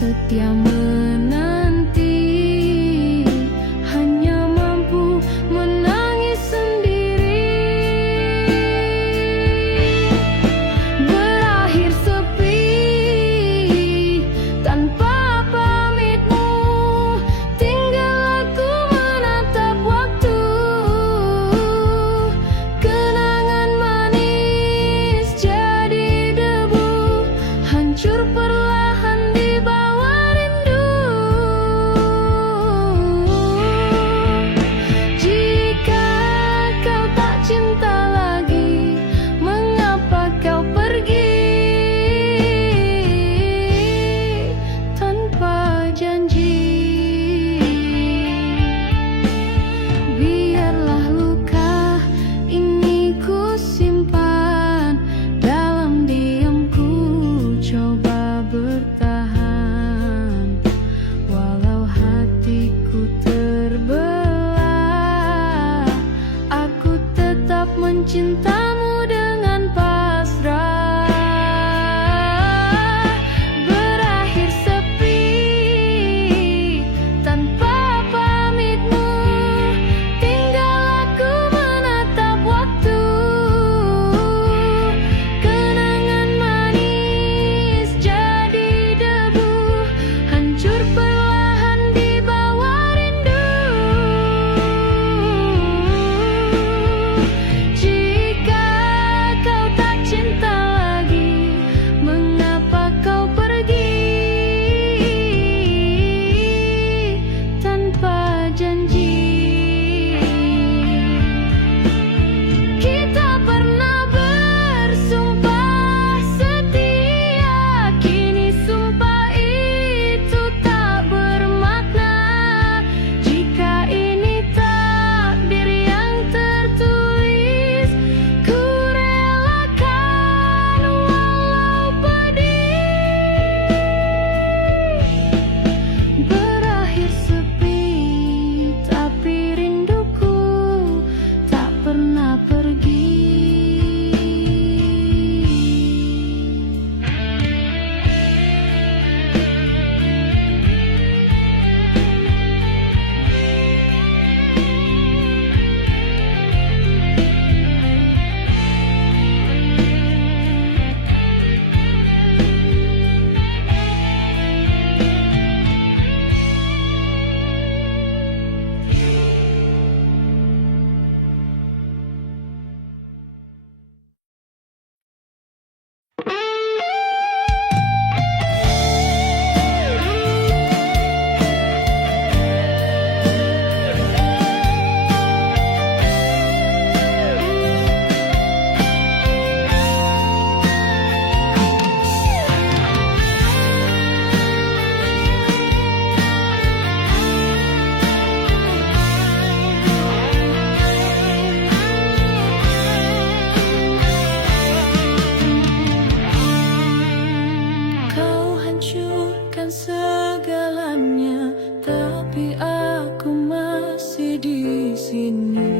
setia menanti, hanya mampu menangis sendiri. Berakhir sepi tanpa pamitmu, tinggal aku menatap waktu. Kenangan manis jadi debu, hancur perlahan di bawah rindu. Jika kau tak cinta lagi, mengapa kau pergi tanpa janji? Biarlah luka ini ku simpan dalam diamku, coba bertahan walau hatiku terbelah. Aku tetap mencintamu dengan pasrah. Berakhir sepi tanpa pamitmu, tinggal aku menatap waktu. Kenangan manis jadi debu, hancur perlahan di bawah rindu. Jika kau tak cinta lagi, mengapa kau pergi tanpa janji? Kita pernah bersumpah setia, kini sumpah itu tak bermakna. Jika ini takdir yang tertulis, ku relakan walau pedih. Berakhir sepi, tapi rinduku tak pernah pergi. Kau hancurkan segalanya, tapi aku masih di sini,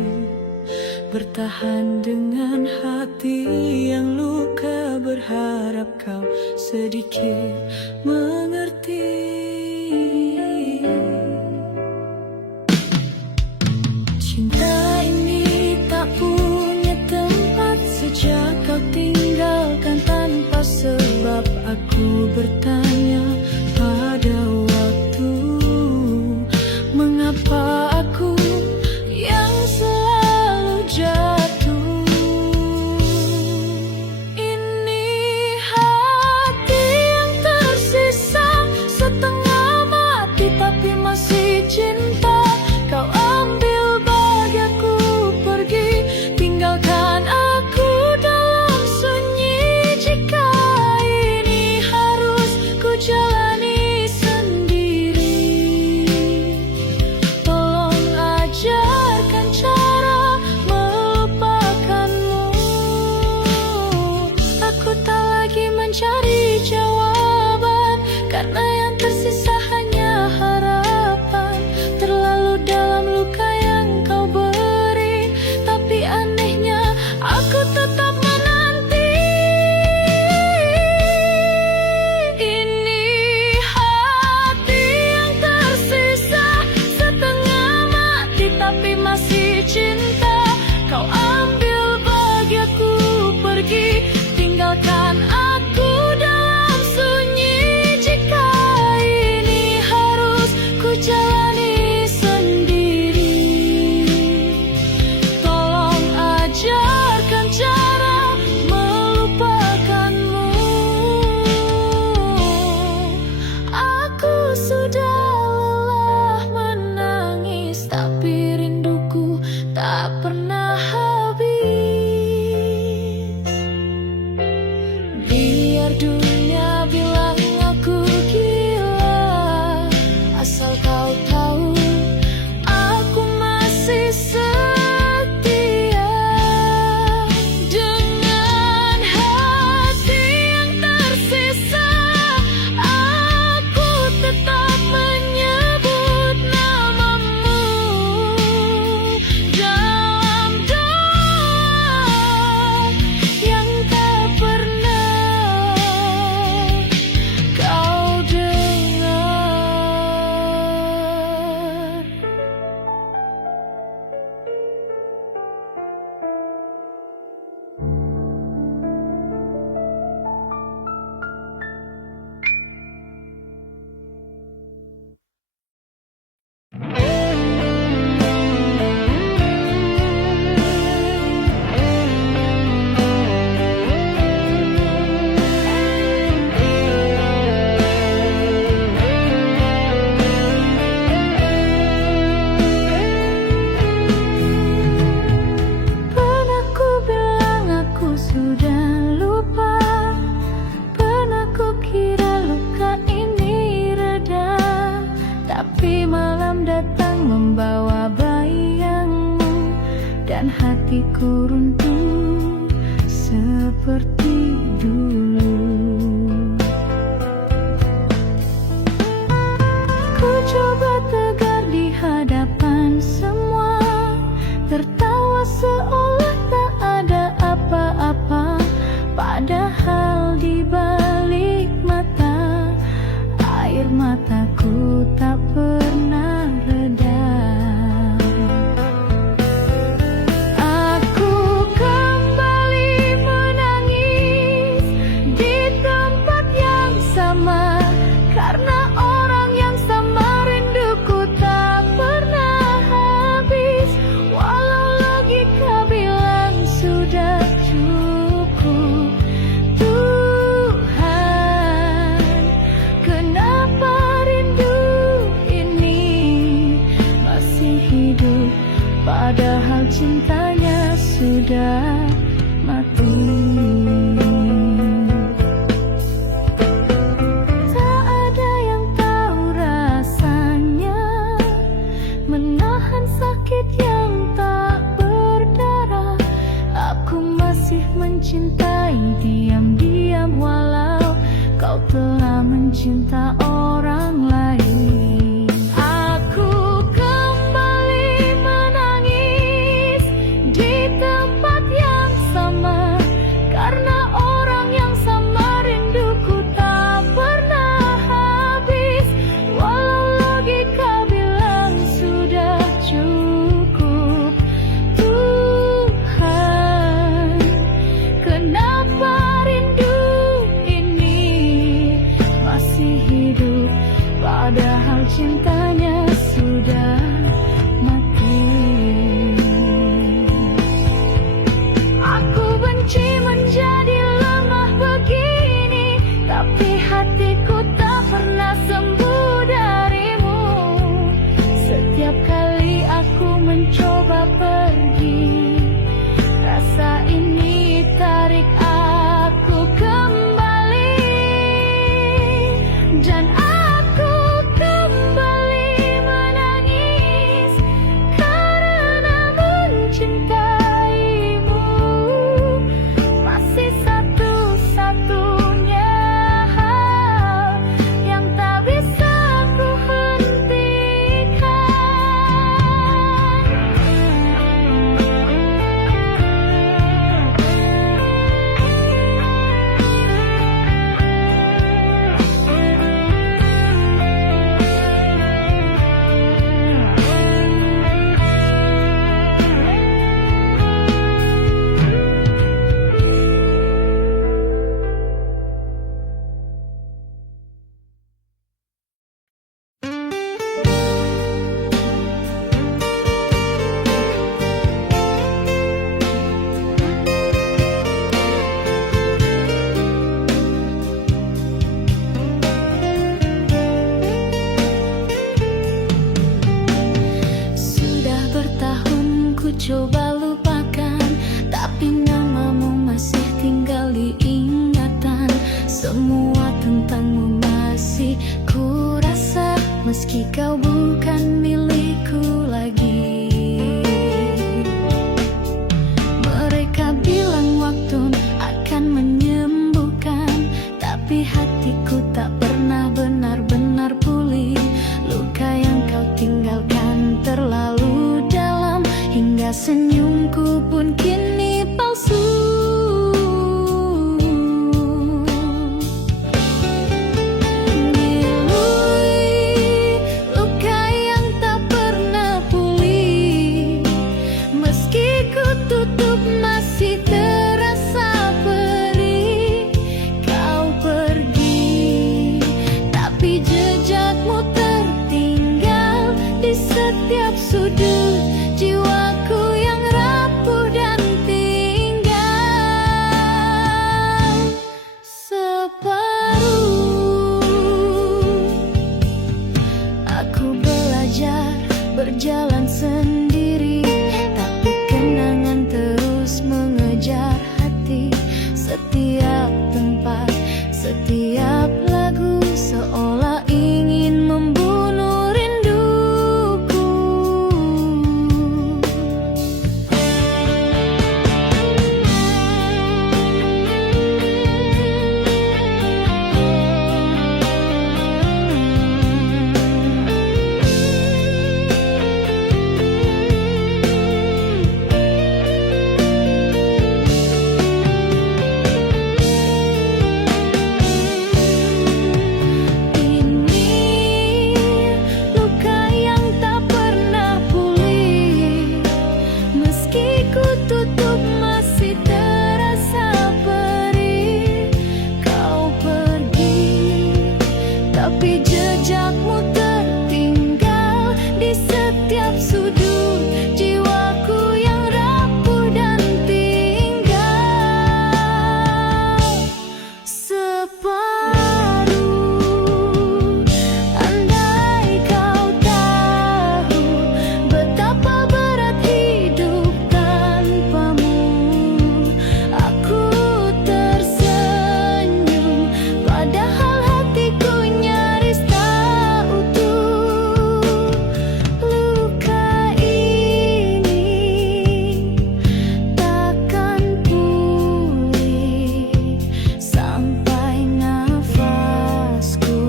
bertahan dengan hati yang luka, berharap kau sedikit mengerti. Cinta ini tak punya tempat sejak kau tinggalkan tanpa sebab. Aku bertanya pada waktu, mengapa aku yang selalu jatuh? Ini hati yang tersisa setengah Tapi malam datang membawa bayangmu, dan hatiku runtuh seperti dulu. Ku coba tegar di hadapan semua, tertawa seolah tak ada apa-apa. Padahal di balik mata, air mataku tak pernah reda. Aku kembali menangis di tempat yang sama, karena orang yang sama rinduku tak pernah habis. Walau logika bilang sudah cukup. Tuhan, kenapa rindu ini masih hidup, padahal cintanya sudah mati. Tak ada yang tahu rasanya menahan sakit yang tak berdarah. Aku masih mencintai diam-diam, walau kau telah mencinta orang lain. Aku kembali menangis di tempat yang sama, karena orang yang sama rinduku tak pernah habis. Walau logika bilang sudah cukup. Tuhan, kenapa rindu ini masih hidup, padahal cintanya sudah mati. Aku benci menjadi lemah begini, tapi hatiku tak pernah sembuh darimu. Setiap kali aku mencoba pergi, rasa ini tarik aku kembali, dan aku kembali menangis karena mencintaimu. Masih satu-satunya hal yang tak bisa ku hentikan. Sudah bertahun ku coba lupakan, tapi namamu masih tinggal di ingatan. Semua tentangmu masih ku rasa, meski kau bukan milikku lagi. Mereka bilang waktu akan menyembuhkan, tapi hatiku tak pernah benar-benar pulih. Luka yang kau tinggalkan terlalu dalam, hingga senyumku pun kini palsu. Dilui luka yang tak pernah pulih, meski ku tutup masih terasa perih. Kau pergi, tapi jejakmu tertinggal di setiap sudut jiwaku yang tapi jejakmu tertinggal di setiap sudut jiwaku yang rapuh dan tinggal separuh. Andai kau tahu betapa berat hidup tanpamu, aku tersenyum padahal hatiku nyaris tak utuh. Luka ini takkan pulih sampai nafasku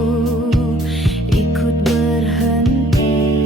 ikut berhenti.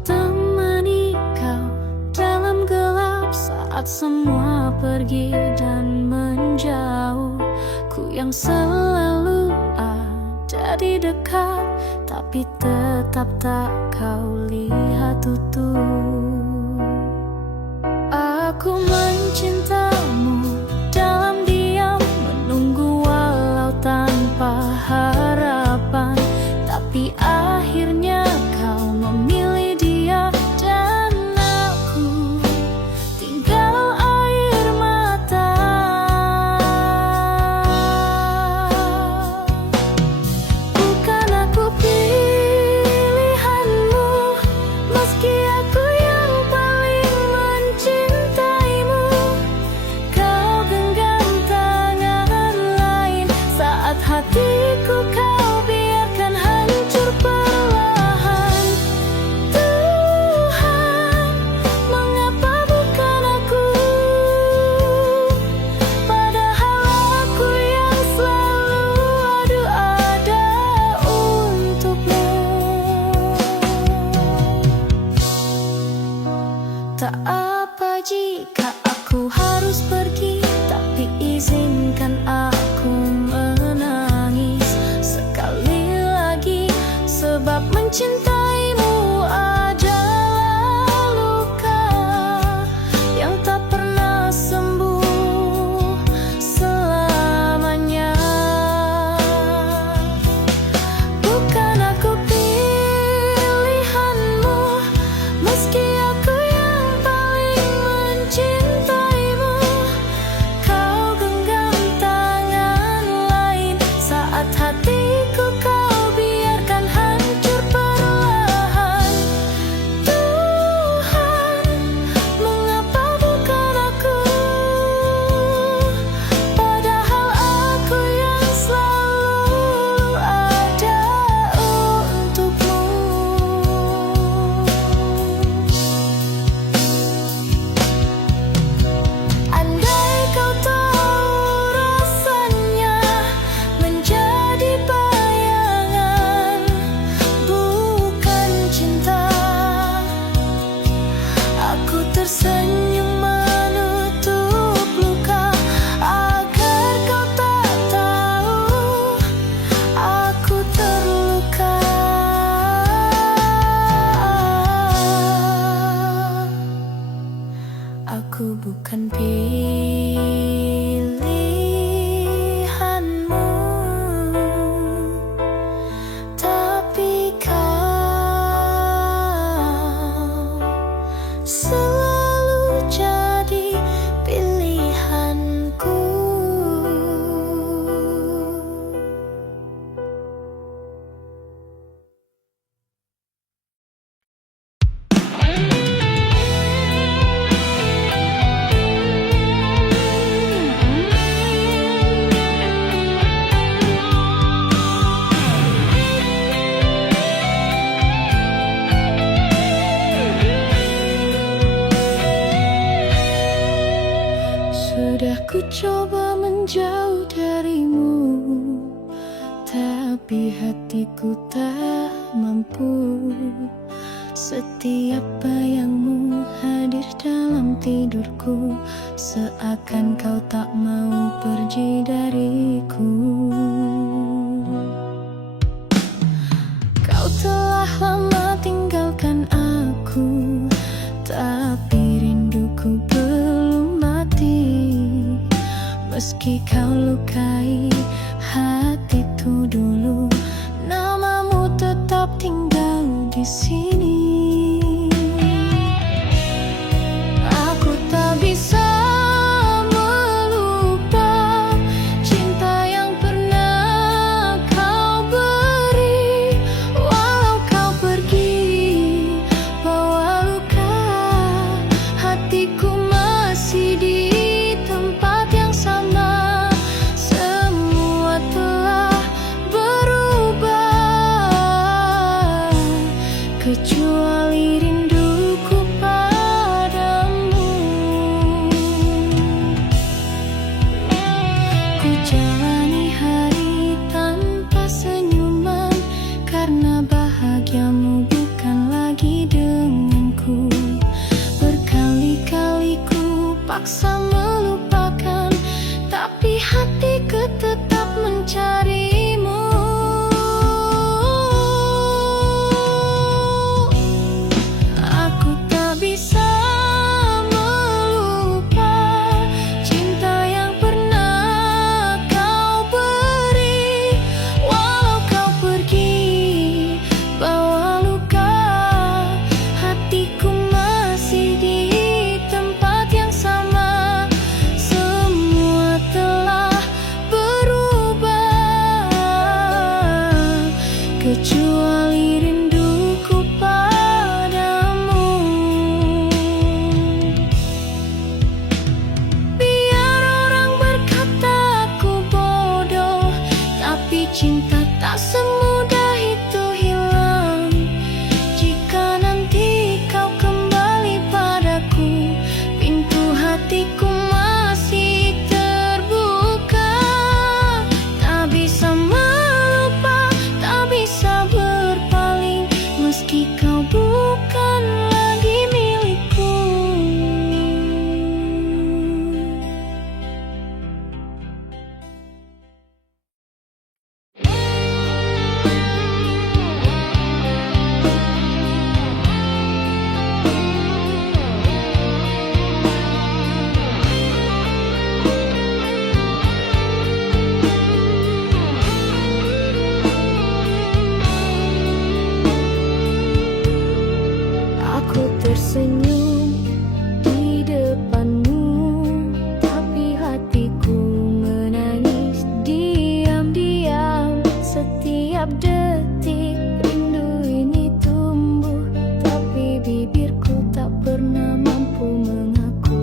Temani kau dalam gelap saat semua pergi dan menjauh. Ku yang selalu ada di dekat, tapi tetap tak kau lihat utuh. Aku mencintamu dalam diam, menunggu walau tanpa harapan, tapi akhirnya kau memilih dia dan aku tinggal air mata. Bukan aku pilihanmu, meski aku yang paling mencintaimu. Kau genggam tangan lain saat hatiku kau biarkan hancur perlahan. Tuhan, mengapa bukan aku? Padahal aku yang selalu ada untukmu. Tak apa jika aku harus pergi, tapi izinkan aku menangis sekali lagi, sebab mencintaimu adalah luka yang tak pernah sembuh selamanya. Bukan aku pilihanmu, meski aku yang paling mencintaimu. Kau genggam tangan lain saat hatiku kau biarkan hancur perlahan. Tuhan, mengapa bukan aku? Padahal aku yang selalu ada untukmu. Andai kau tahu rasanya menjadi tapi hatiku tak mampu. Setiap bayangmu hadir dalam tidurku, seakan kau tak mau pergi dariku. Kau telah lama tinggalkan aku, tapi rinduku belum mati. Meski kau lukai hatiku dulu, namamu tetap tinggal di sini. Aku tak bisa melupa cinta yang pernah kau beri. Walau kau pergi bawa luka, hatiku masih di tempat yang sama. Semua telah berubah, kecuali rinduku padamu. Ku jalani hari tanpa senyuman, karena bahagiamu bukan lagi denganku. Berkali-kali ku paksa melupakan, tapi hatiku tetap mencarimu. Aku tak bisa melupa cinta yang pernah kau beri. Walau kau pergi bawa luka, hatiku masih di tempat yang sama. Semua telah berubah, kecuali rinduku padamu. Biar orang berkata aku bodoh, tapi cinta tak semudah itu hilang. Jika nanti kau kembali padaku, pintu hatiku masih terbuka. Tak bisa melupa, tak bisa berpaling, meski kau bukan lagi milikku. Aku tersenyum di depanmu, tapi hatiku menangis diam-diam. Setiap detik rindu ini tumbuh, tapi bibirku tak pernah mampu mengaku.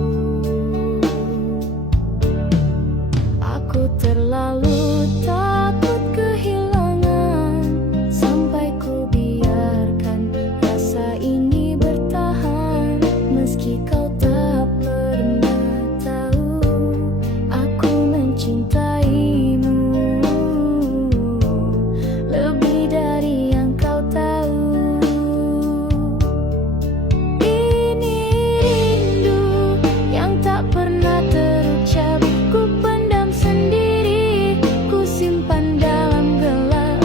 Aku terlalu takut kehilangan, sampai ku biarkan rasa ini bertahan. Meski kau tak pernah tahu, aku mencintaimu lebih dari yang kau tahu. Ini rindu yang tak pernah terucap, ku pendam sendiri, ku simpan dalam gelap.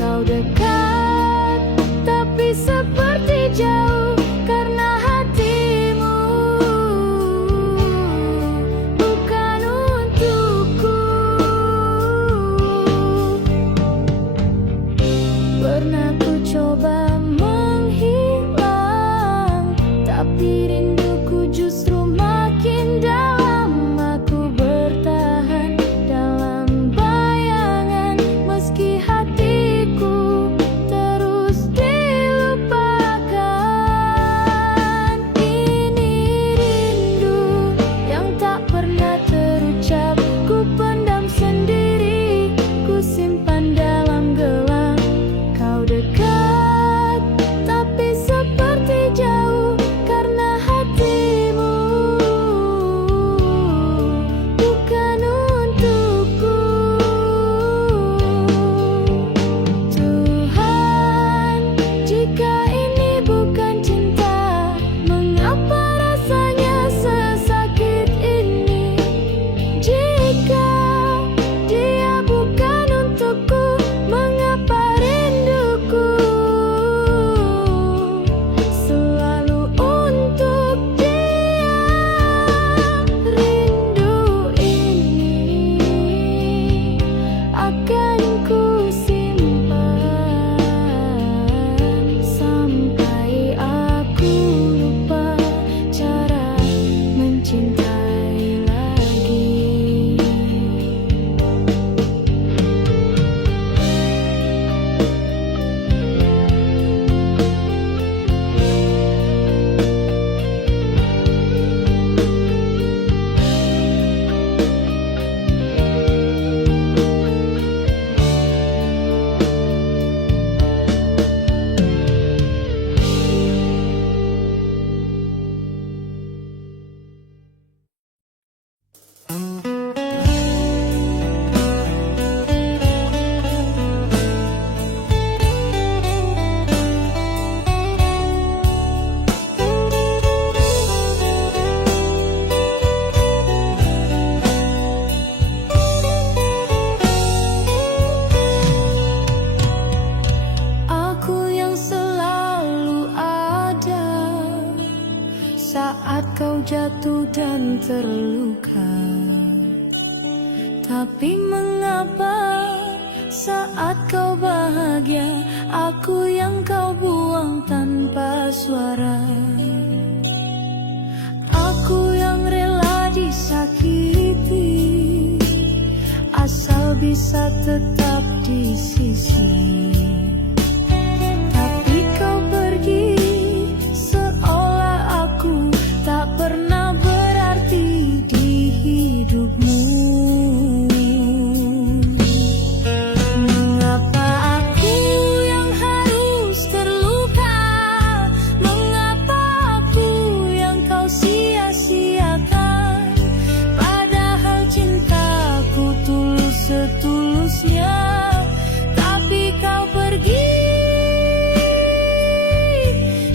Kau dekat, tapi seperti jauh, karena hatimu bukan untukku. Pernah ku coba menghilang, tapi rinduku justru makin dalam. Aku bertahan dalam bayangan, meski hatiku terus dilupakan. Ini rindu yang tak pernah terucap, ku pendam sendiri, ku simpan dalam gelap. Kau dekat, terluka. Tapi mengapa saat kau bahagia, aku yang kau buang tanpa suara. Aku yang rela disakiti, asal bisa tetap di sisi. Tapi kau pergi seolah aku tak pernah berarti di hidupmu. Mengapa aku yang harus terluka? Mengapa aku yang kau sia-siakan? Padahal cintaku tulus setulusnya, tapi kau pergi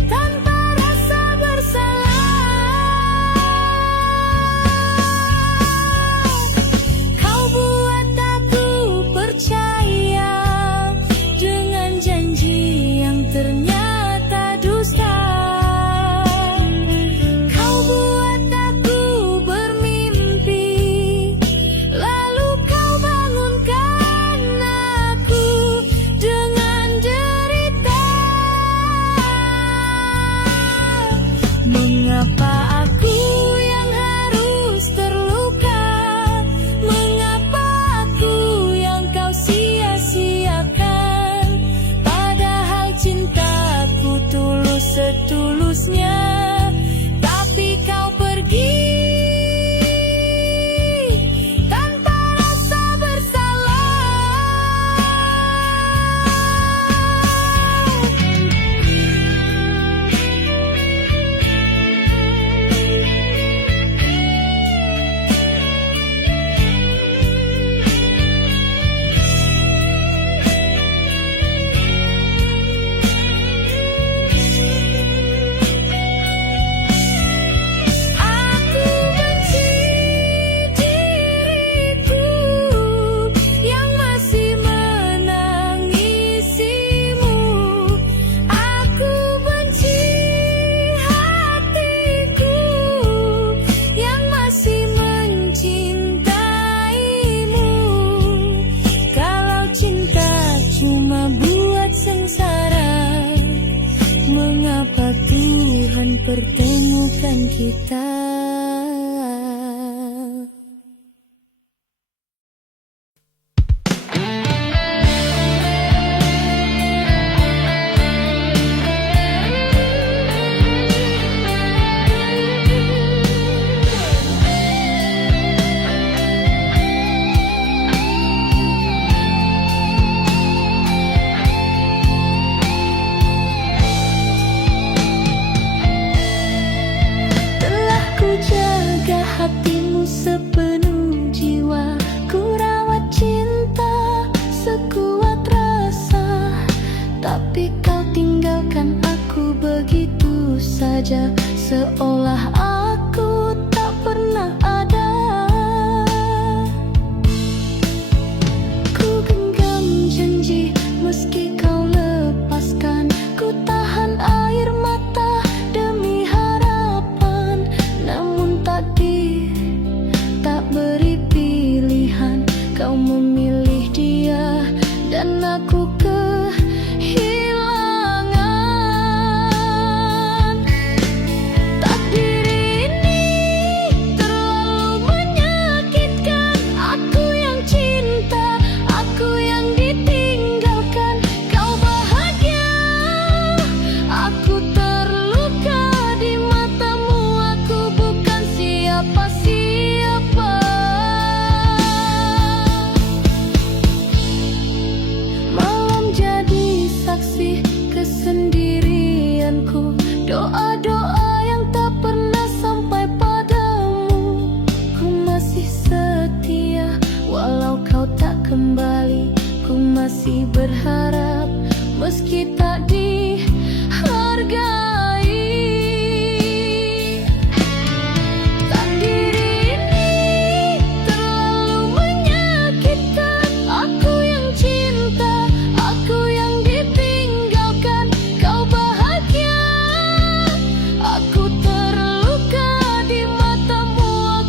tanpa rasa bersalah. Kau buat aku percaya dengan janji yang ternyata dusta. Kau buat aku bermimpi, lalu kau bangunkan aku dengan derita. Mengapa aku yang harus terluka? Mengapa aku yang kau sia-siakan? Padahal cintaku tulus setulusnya, tapi kau pergi tanpa rasa bersalah. Aku benci diriku yang masih menangisimu. Aku benci hatiku yang masih mencintaimu. Kalau cinta cuma buat sengsara, mengapa Tuhan pertemukan kita? Telah ku jaga hatimu sepenuh jiwa, ku rawat cinta sekuat rasa. Tapi kau tinggalkan aku begitu saja, seolah aku tak pernah ada. Ku genggam janji meski kau lepaskan, ku tahan air mata demi harapan. Namun takdir tak beri pilihan, kau memilih dia dan aku kehilangan. Takdir ini terlalu menyakitkan, aku yang cinta, aku yang ditinggalkan. Kau bahagia, aku terluka di matamu, aku bukan siapa-siapa. Malam jadi saksi kesendirianku, doa-doa yang tak pernah sampai padamu. Ku masih setia walau kau tak kembali, ku masih berharap meski tak dihargai. Takdir ini terlalu menyakitkan, aku yang cinta, aku yang ditinggalkan. Kau bahagia, aku terluka di matamu,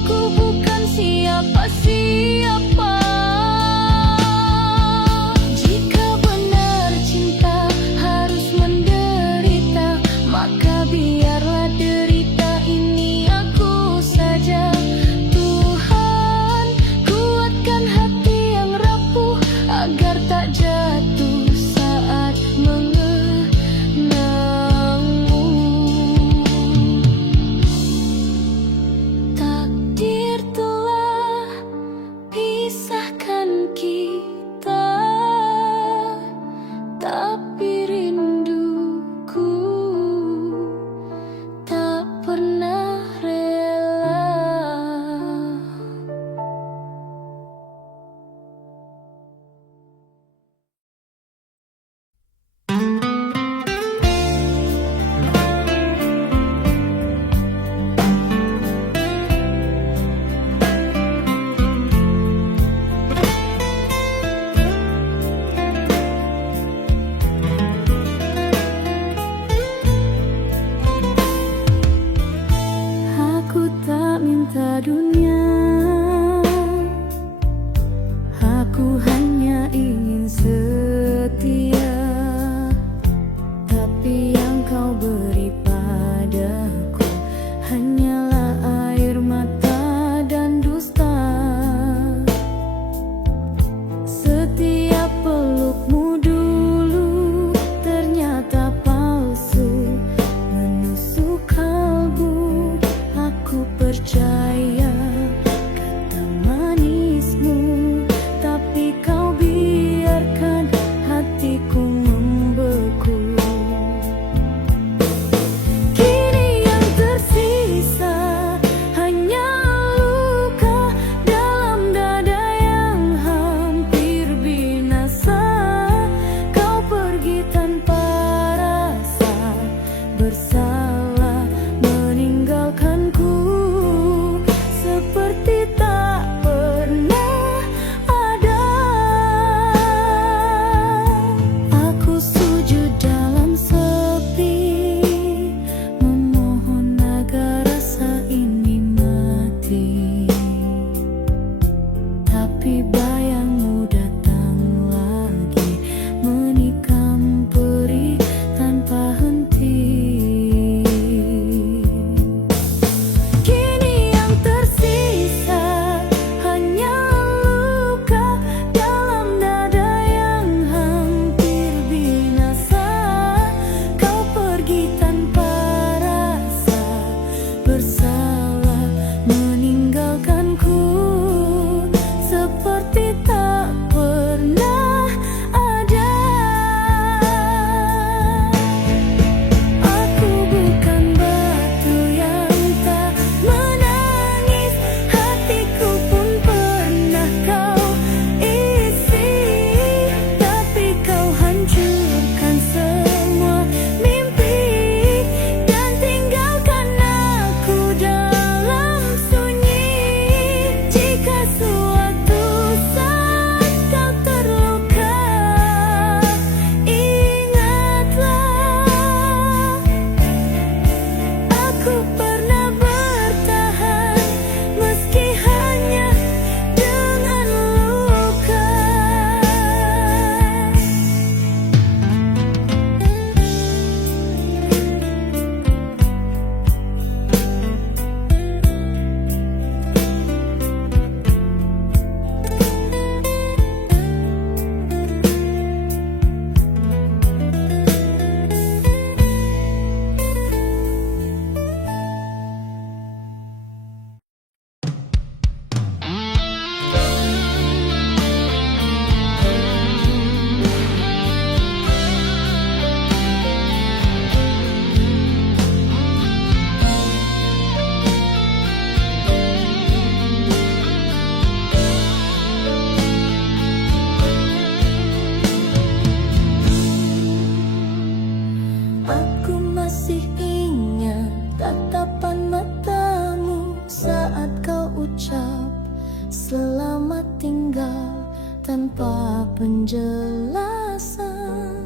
penjelasan.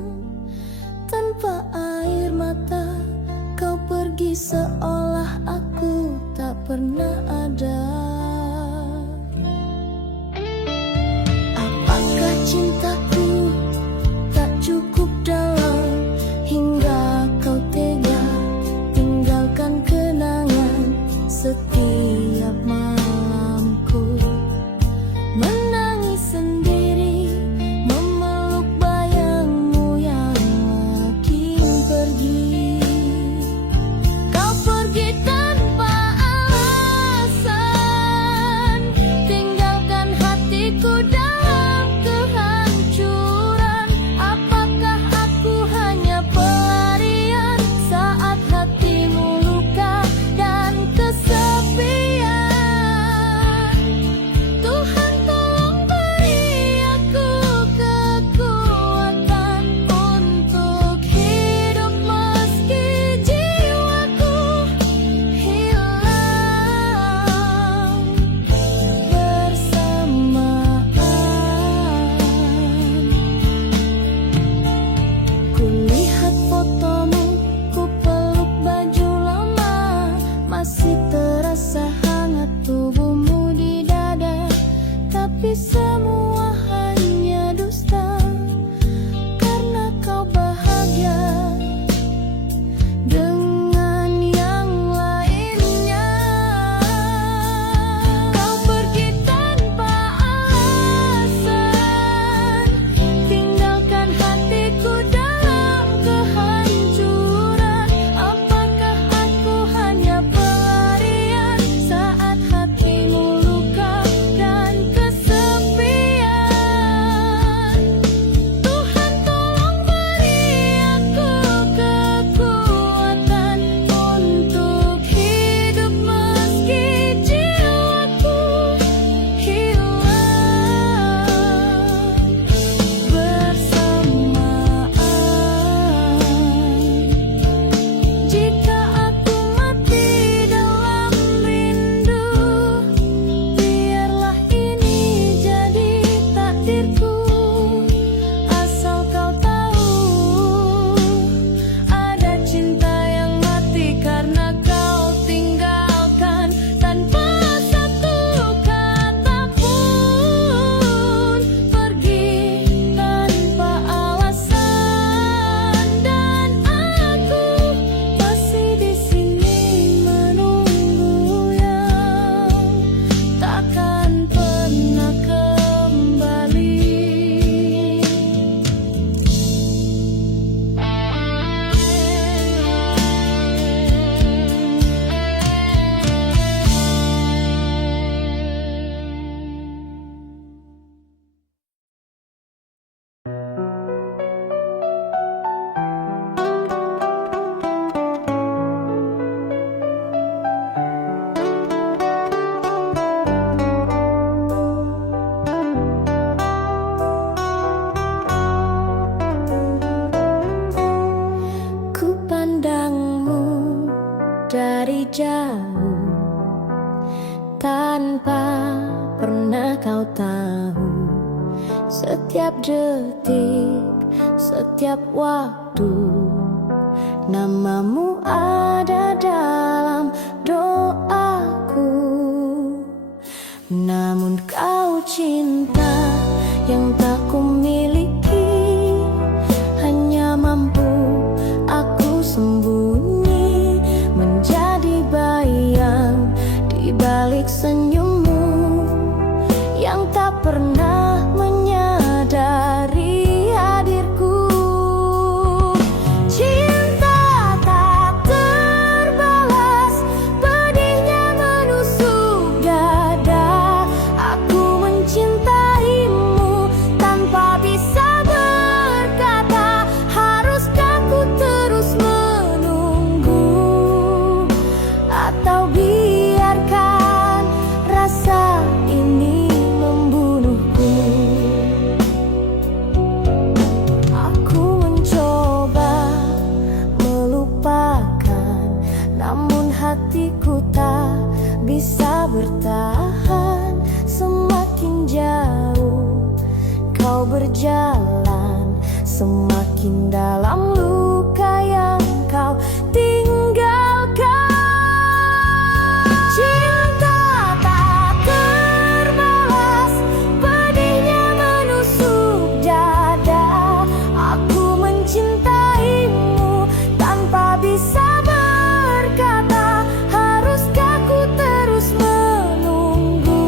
Tanpa air mata kau pergi seolah aku tak pernah ada. Apakah cintaku tak cukup dalam hingga kau tega tinggalkan kenangan setiap malamku menangis sendiri memeluk bayangmu yang makin pergi. Kau pergi tanpa alasan, tinggalkan hatiku dalam kehancuran. Apakah aku hanya pelarian saat hatimu luka dan kesepian? Tuhan tolong beri aku kekuatan untuk hidup meski jiwaku hilang bersamaan. Kulihat fotomu, ku peluk baju lama, masih terasa hangat tubuhmu di dada. Tapi semua hanya dusta, karena kau bahagia dengan yang lainnya. Kau pergi tanpa alasan, tinggalkan hatiku dalam kehancuran. Apakah aku hanya pelarian saat hatimu luka dan kesepian? Tuhan tolong beri aku kekuatan untuk hidup meski jiwaku hilang bersamaan. Jika aku mati dalam rindu, biarlah ini jadi takdirku. Asal kau tahu, ada cinta yang mati karena kau tinggalkan tanpa satu kata pun. Pergi tanpa alasan, dan aku masih di sini menunggu yang takkan pernah kembali. Ku pandangmu dari jauh, tanpa pernah kau tahu. Setiap detik, setiap waktu, namamu ada dalam doaku. Namun kau cinta yang tak kumiliki, hanya mampu aku sembunyi menjadi bayang di balik senyummu yang tak pernah menyadari hadirku. Cinta tak terbalas, pedihnya menusuk dada. Aku mencintai semakin dalam luka yang kau tinggalkan. Cinta tak terbalas, pedihnya menusuk dada. Aku mencintaimu tanpa bisa berkata. Haruskah ku terus menunggu,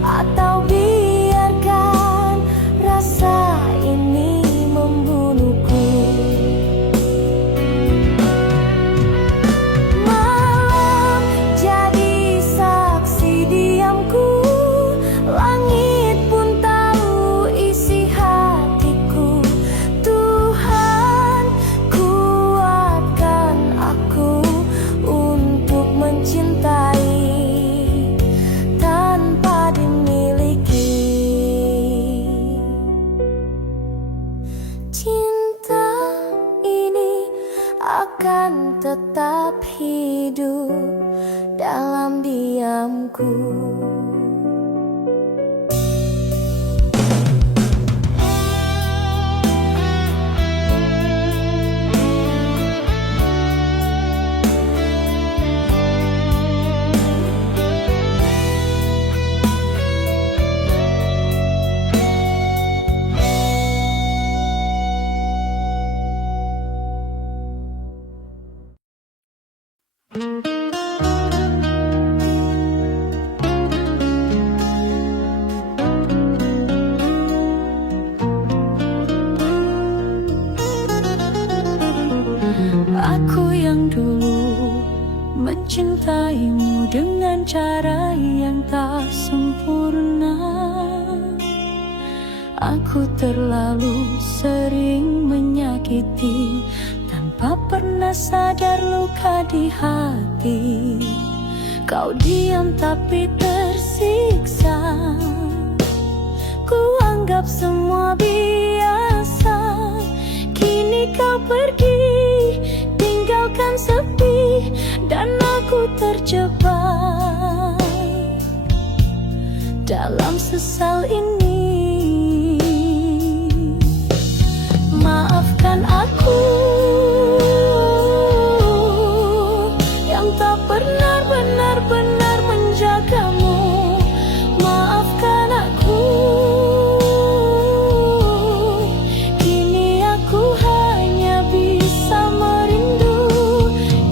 atau biarkan rasa ini membunuhku? Malam jadi saksi diamku, langit pun tahu isi hatiku. Tuhan, kuatkan aku untuk mencintai tanpa dimiliki. Cinta ini akan tetap hidup dalam diamku. Aku yang dulu mencintaimu dengan cara yang tak sempurna. Aku terlalu sering menyakiti tanpa pernah sadar luka di hati. Kau diam tapi tersiksa. Ku anggap semua biasa. Kini kau pergi, tinggalkan sepi, dan aku terjebak dalam sesal ini. Maafkan aku yang tak pernah benar-benar menjagamu. Maafkan aku, kini aku hanya bisa merindu.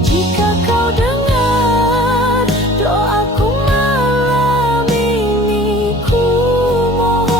Jika kau dengar doaku malam ini, ku mohon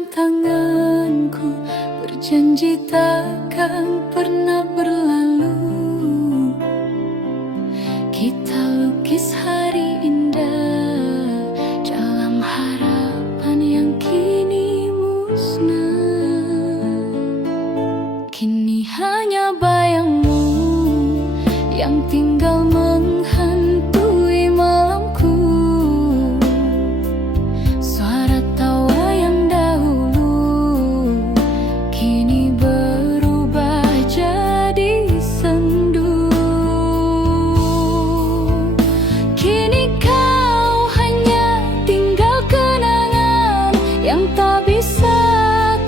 genggam tanganku, berjanji takkan pernah berlalu. Kita lukis hari indah dalam harapan yang kini musnah. Kini hanya bayangmu yang tinggal menghantui malamku. Suara tawa yang dahulu kini berubah jadi sendu. Kini kau hanya tinggal kenangan yang tak bisa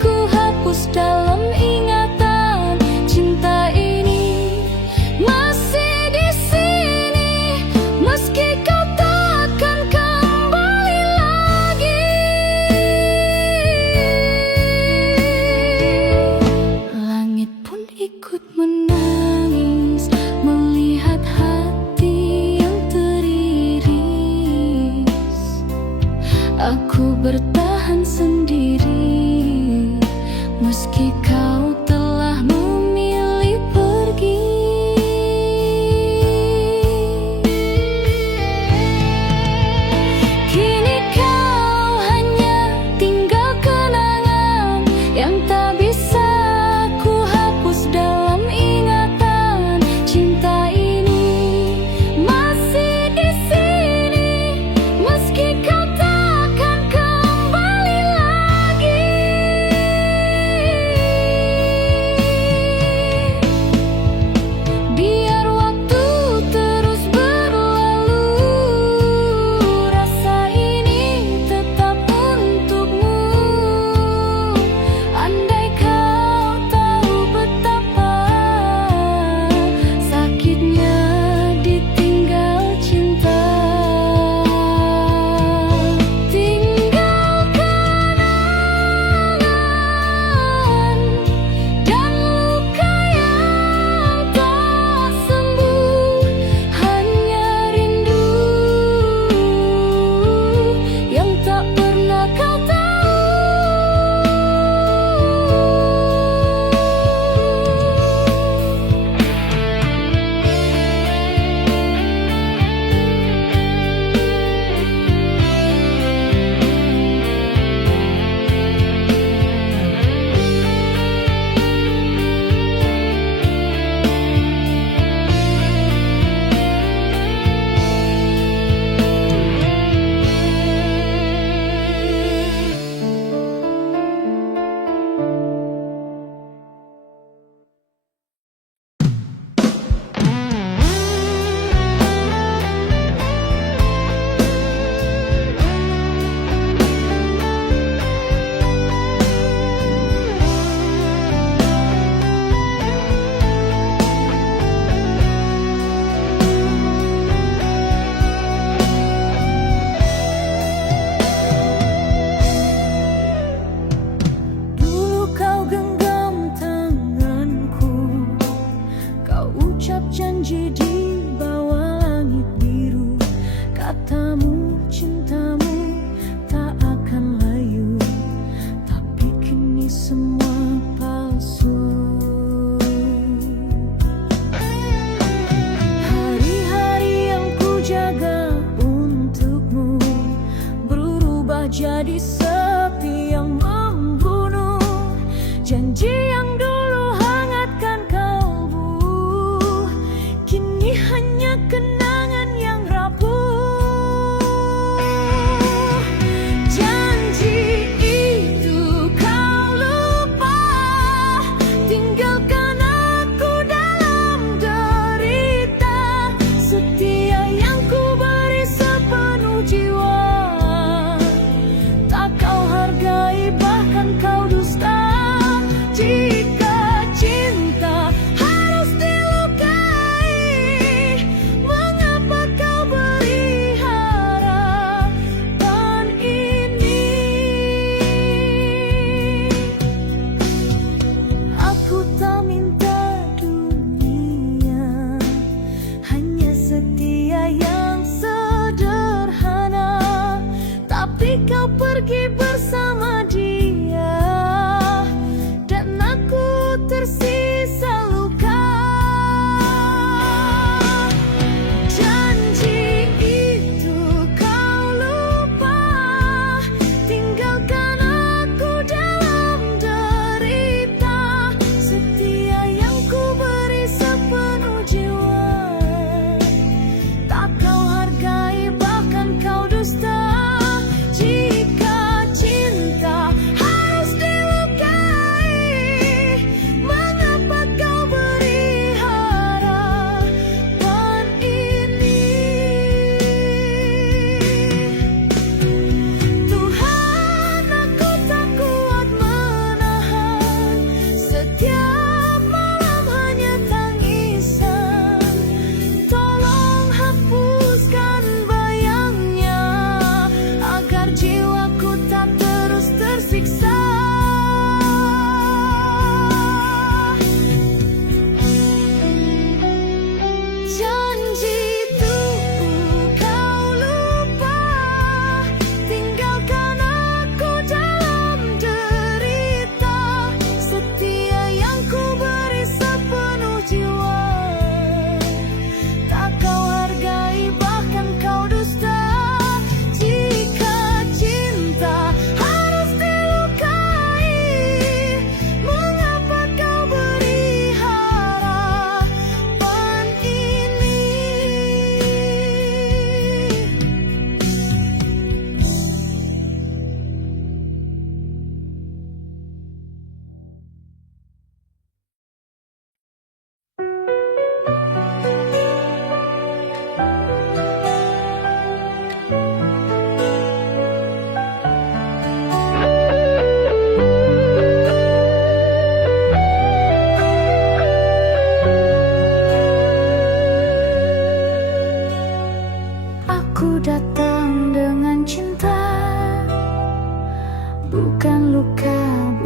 ku hapus dalam ingatan. Cinta ini masih di sini meski kau takkan kembali lagi. Langit pun ikut menangis melihat hati yang teriris. Aku bertahan sendiri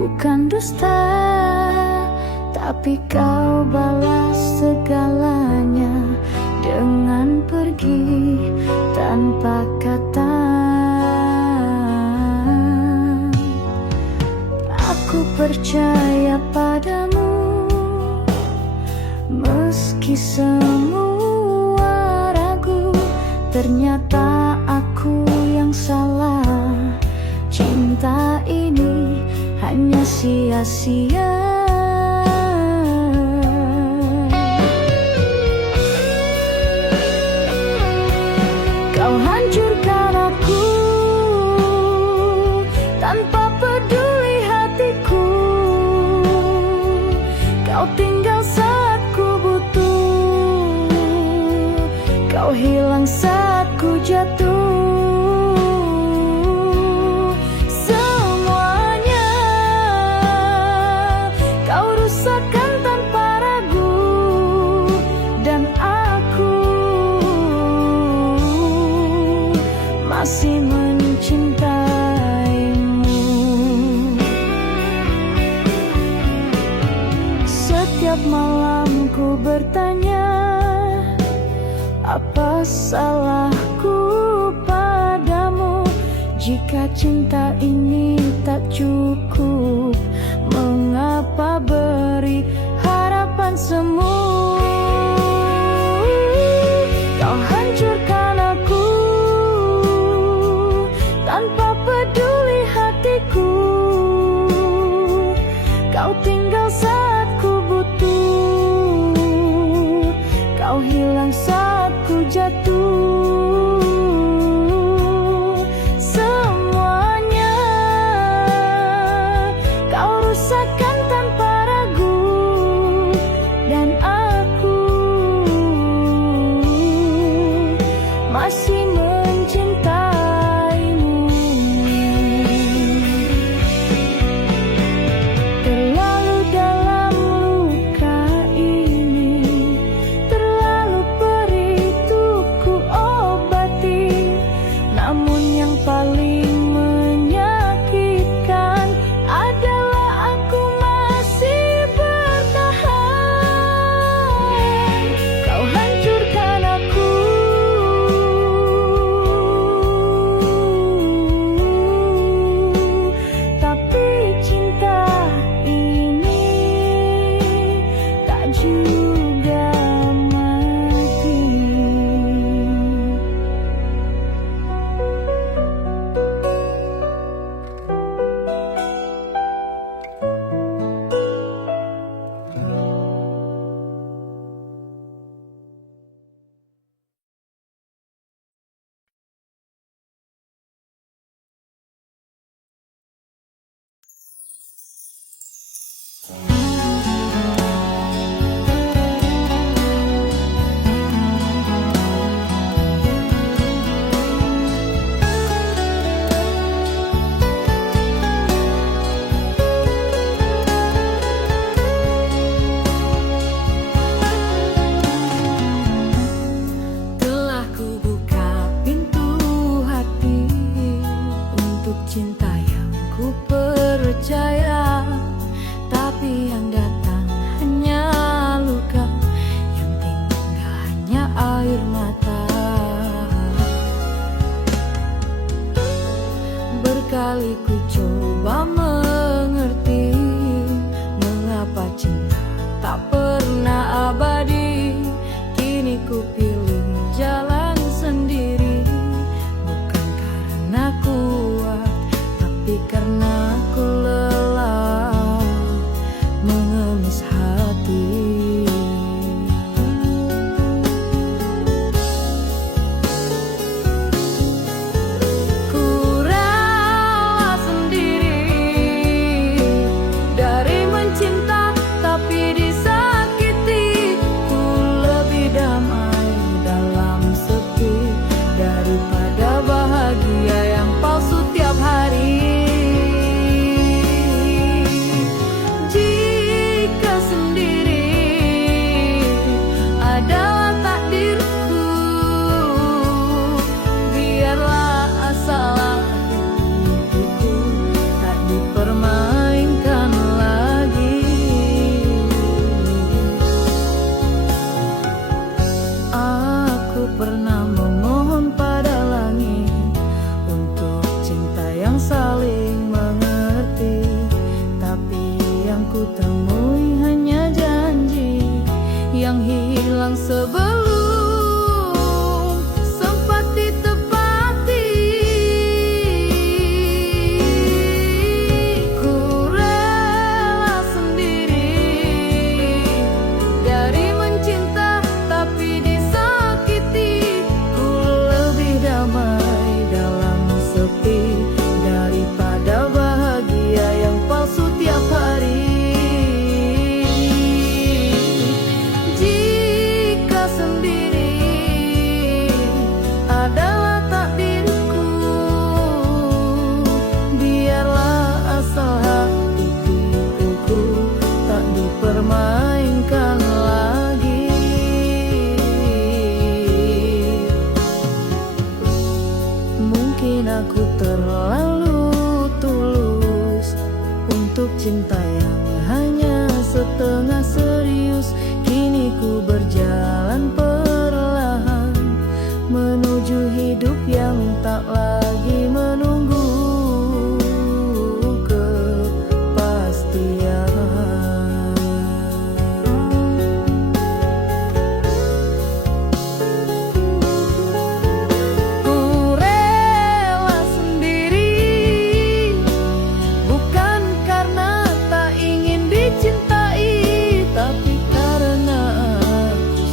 bukan dusta, tapi kau balas segalanya dengan pergi tanpa kata. Aku percaya padamu, meski semua ragu. Ternyata aku yang salah, cinta ini hanya sia-sia. Kau hancurkan aku tanpa peduli hatiku. Kau tinggal saat ku butuh, kau hilang saat ku jatuh. Semuanya kau rusakkan tanpa ragu, dan aku masih mencintaimu. Setiap malam ku bertanya, apa salahku padamu? Jika cinta ini tak cukup, mengapa beri harapan semu? Kau hancurkan aku tanpa peduli hatiku. Kau tinggal saat ku butuh, kau hilang saat ku jatuh. Semuanya kau rusakkan tanpa ragu, dan ku temui hanya janji yang hilang sebelum sempat ditepati. Ku rela sendiri dari mencinta tapi disakiti. Ku lebih damai dalam sepi daripada bahagia yang palsu tiap hari. Jika sendiri adalah takdirku, biarlah asal hati tipuku tak dipermainkan lagi. Mungkin aku terlalu tulus untuk cinta yang hanya setengah serius. Kini ku berjalan perlahan menuju hidup yang tak lagi menunggu kepastian. Ku rela sendiri, bukan karena tak ingin dicintai, tapi karena aku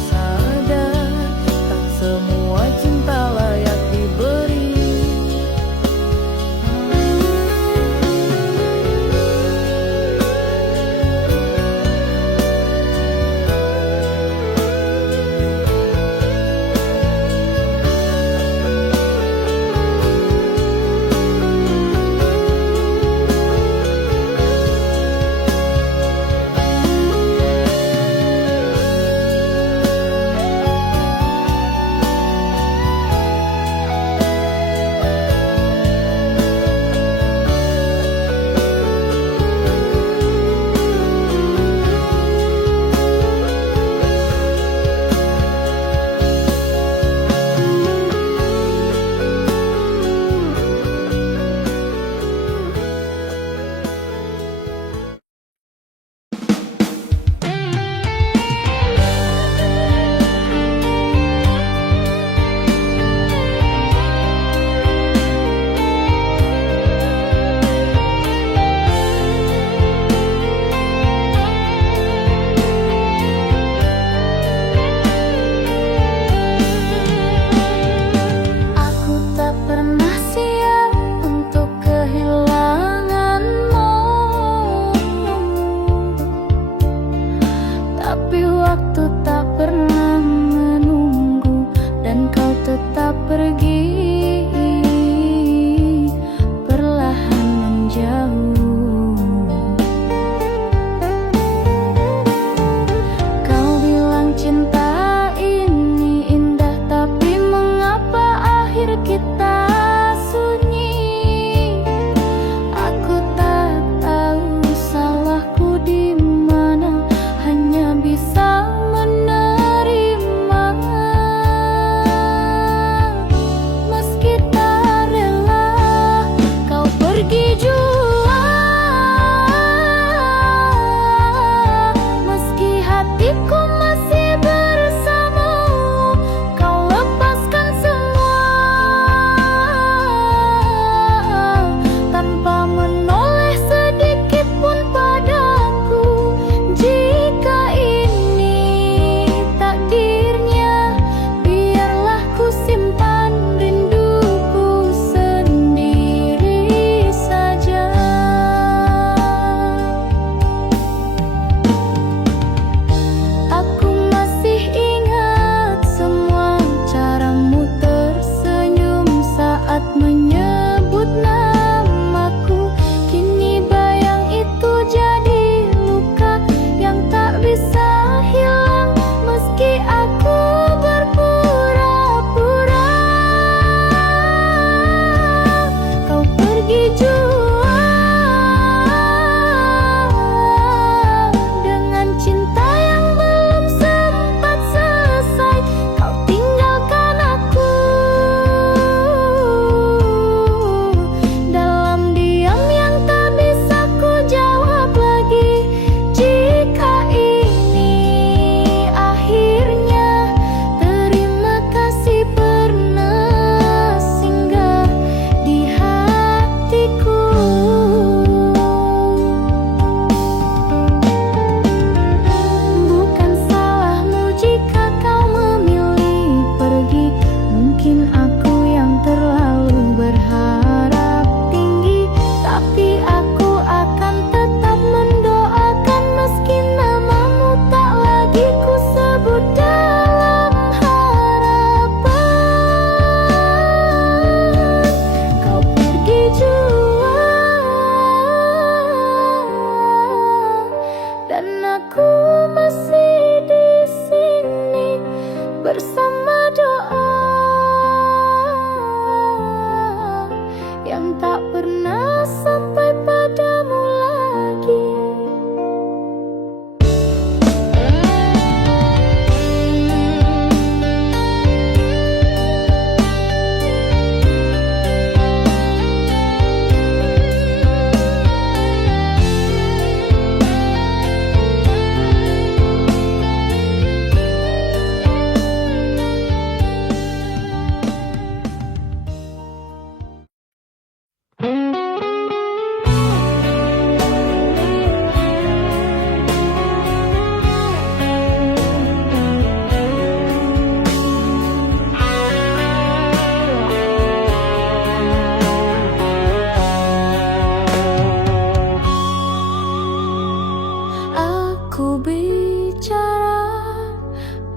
bicara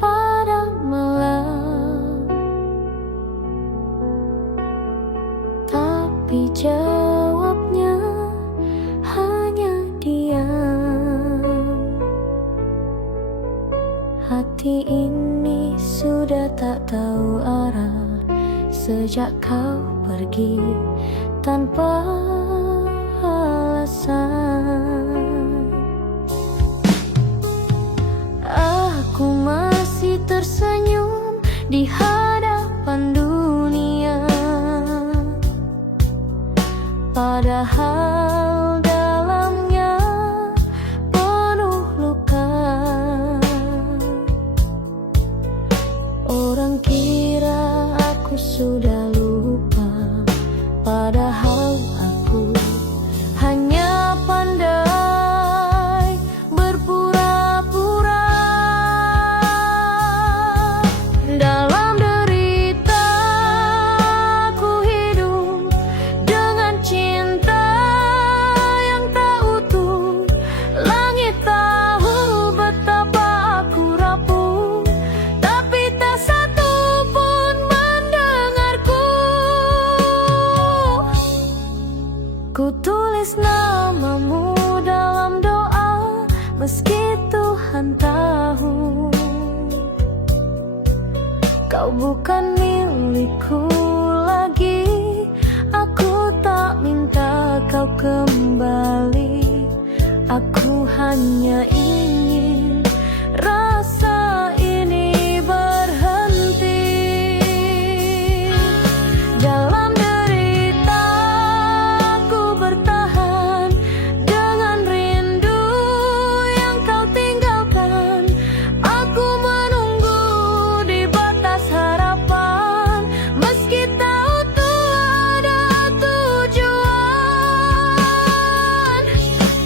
pada malam, tapi jawabnya hanya diam. Hati ini sudah tak tahu arah sejak kau pergi tanpa alasan. Aku masih tersenyum di hadapan dunia, padahal dalamnya penuh luka. Orang kira aku sudah lupa, padahal aku hanya pandai berpura-pura. Dalam derita aku hidup dengan cinta yang tak utuh. Langit tahu betapa aku rapuh, tapi tak satu pun mendengarku. Ku tulis namamu dalam doa, meski Tuhan tahu kau bukan milikku lagi. Aku tak minta kau kembali, aku hanya ingin rasa ini berhenti. Dalam derita aku bertahan dengan rindu yang kau tinggalkan. Aku menunggu di batas harapan, meski tahu ada tujuan.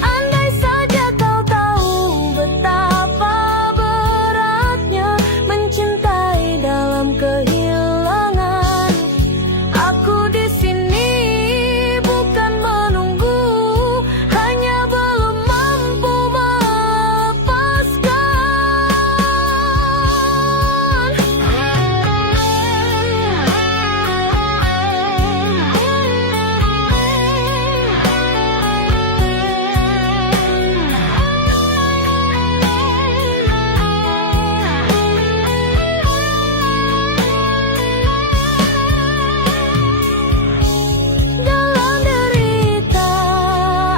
Andai saja kau tahu betapa beratnya mencintai dalam kehilangan. Aku di sini bukan menunggu, hanya belum mampu melepaskan. Dalam derita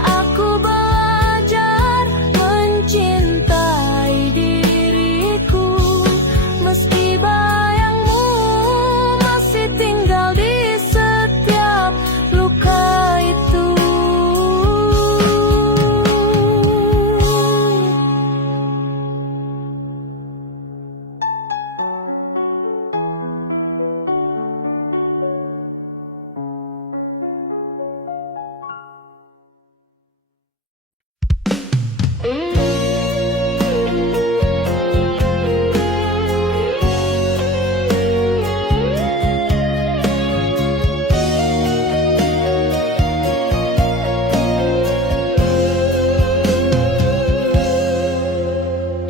aku belajar mencintai diriku, meski bayangmu masih tinggal di setiap luka itu.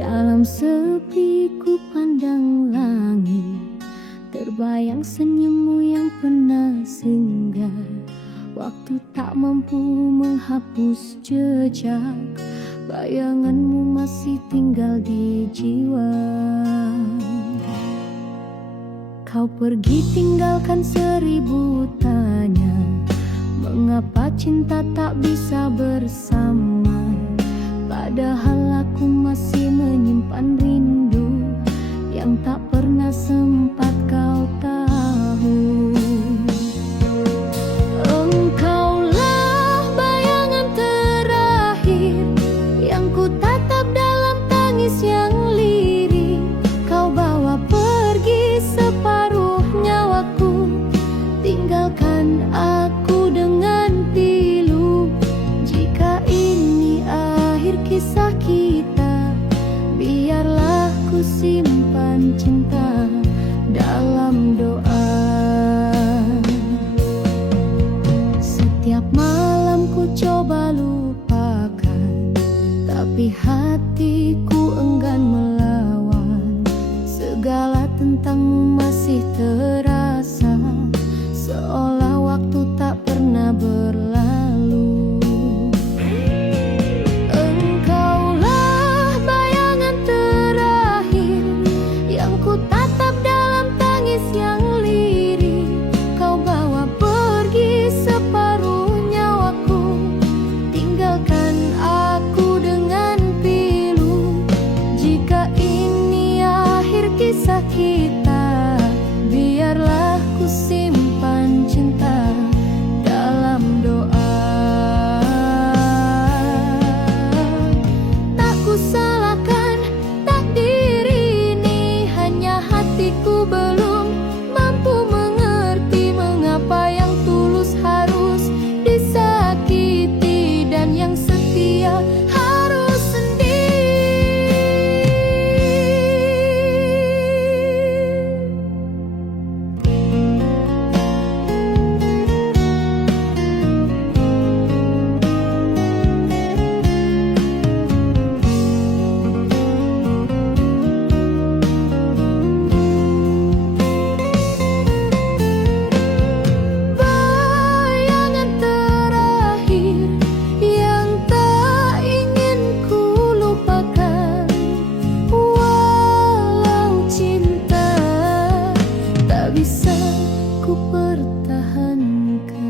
Dalam sepi ku pandang langit, terbayang senyummu yang pernah singgah. Waktu tak mampu menghapus jejak, bayanganmu masih tinggal di jiwa. Kau pergi tinggalkan 1000 tanya, mengapa cinta tak bisa bersama. Padahal aku masih menyimpan rindu yang tak pernah sempat kau tahu. Engkaulah bayangan terakhir yang ku tatap dalam tangis yang lirik. Kau bawa pergi separuh nyawaku, tinggalkan aku dengan pilu. Jika ini akhir kisah kita, biarlah ku simpan cinta dalam doa. Setiap malam ku coba lupakan, tapi tapi hatiku enggan melawan. Segala tentangmu masih terasa, seolah waktu tak pernah berlalu. Engkaulah bayangan terakhir yang ku tatap dalam tangis yang lirih. Kau bawa pergi separuh nyawaku, tinggalkan aku dengan pilu. Jika ini akhir kisah kita, biarlah ku simpan cinta dalam doa. Tak ku salahkan takdir ini, hanya hatiku belum mampu mengerti mengapa yang tulus harus disakiti dan yang setia harus sendiri. Bayangan terakhir yang tak ingin ku lupakan, walau cinta tak bisa ku pertahankan.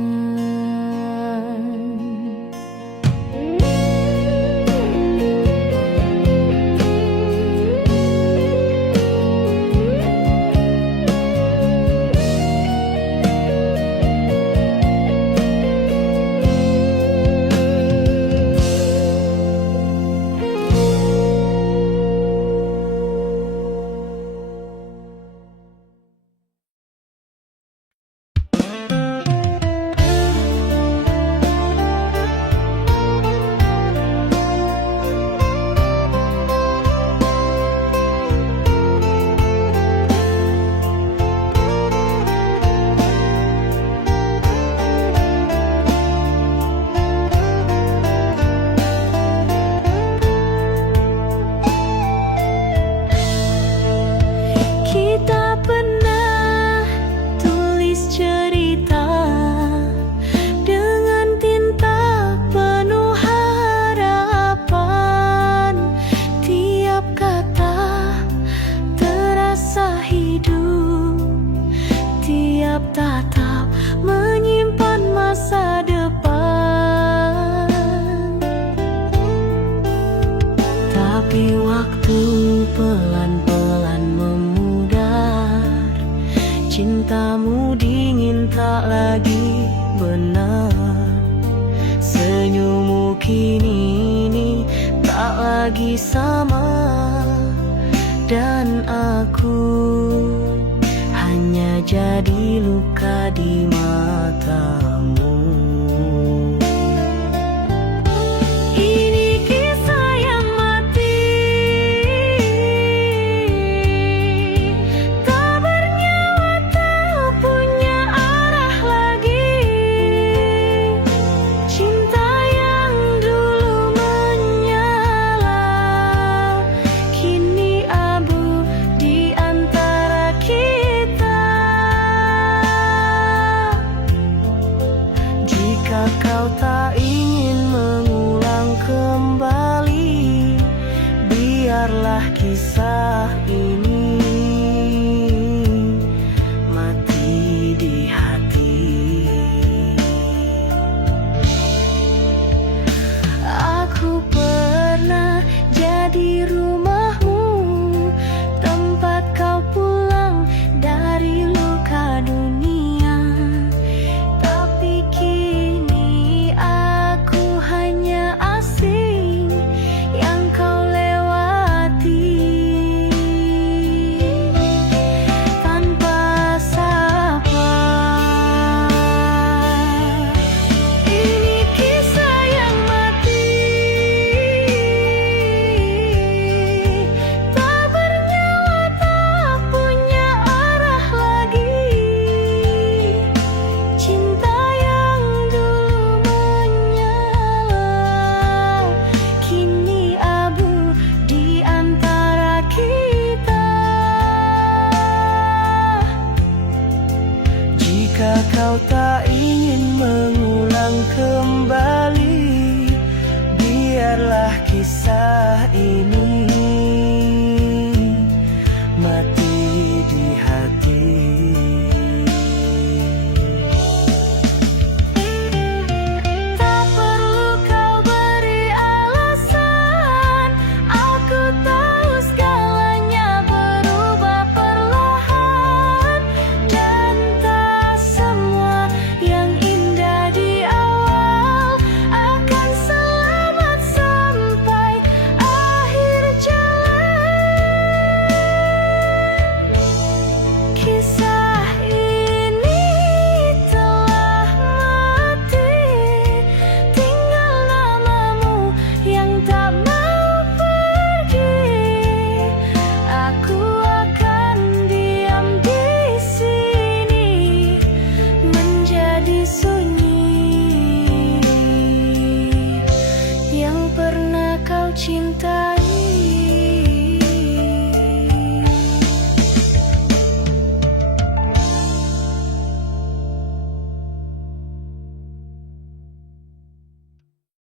Kita pernah tulis cerita dengan tinta penuh harapan. Tiap kata terasa hidup, tiap tatap menyimpan masa depan. Tapi waktu pelan-pelan memudar, cintamu dingin tak lagi benar. Senyummu kini tak lagi sama, dan aku hanya jadi luka di matamu. Ini kisah yang mati, tak bernyawa, tak punya arah lagi. Cinta yang dulu menyala, kini abu di antara kita. Jika kau tak ingin mengulang kembali, biarlah kisah ini mati di hati. Aku pernah jadi rumahmu, tempat kau pulang dari luka dunia. Tapi kini aku hanya asing yang kau lewati. indah ini.